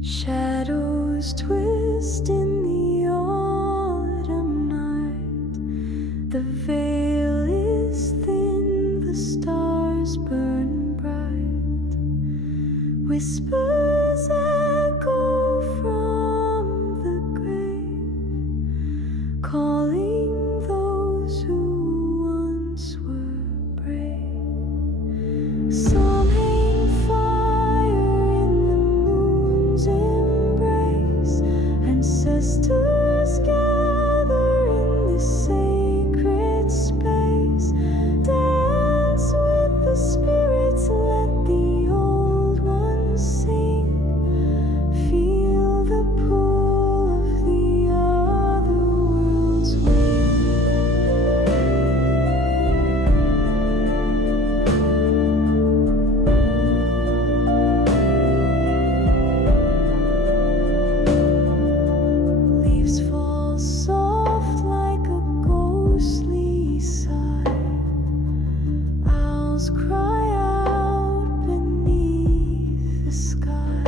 Shadows twist in the autumn night. The veil is thin, the stars burn bright. Whispers echo from the grave, calling those who once were brave. Some hang fire in the moon's embrace. Ancestors gather in this sacred space. Dance with the spirits, let the old ones sing. Feel the pull of the other world's wing. Leaves fall soft like a ghostly sigh. Owls cry out beneath the sky.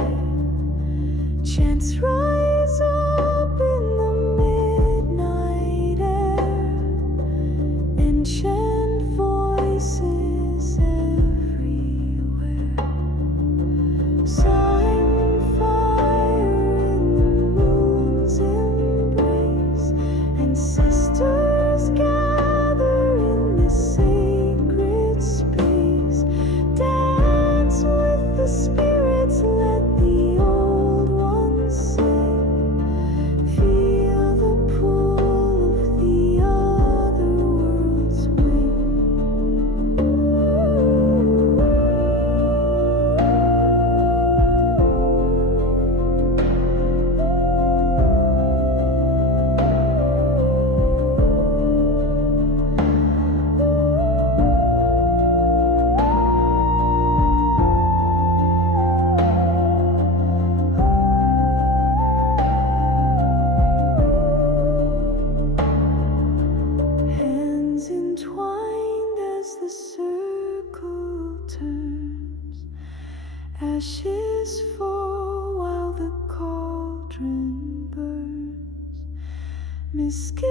Chants rise up in the midnight air. Enchant voices everywhere. Sign fire in the moon's embrace. Ancestors gather in this sacred space. Dance with the spirits, let the old ones sing. Feel the pull of the other world's wing. Hands entwined as the circle turns. Ashes fall while the cauldron burns. Mystic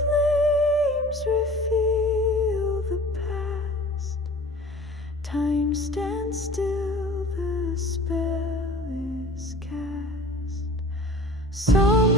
flames reveal the past. Time stands still, the spell is cast. Some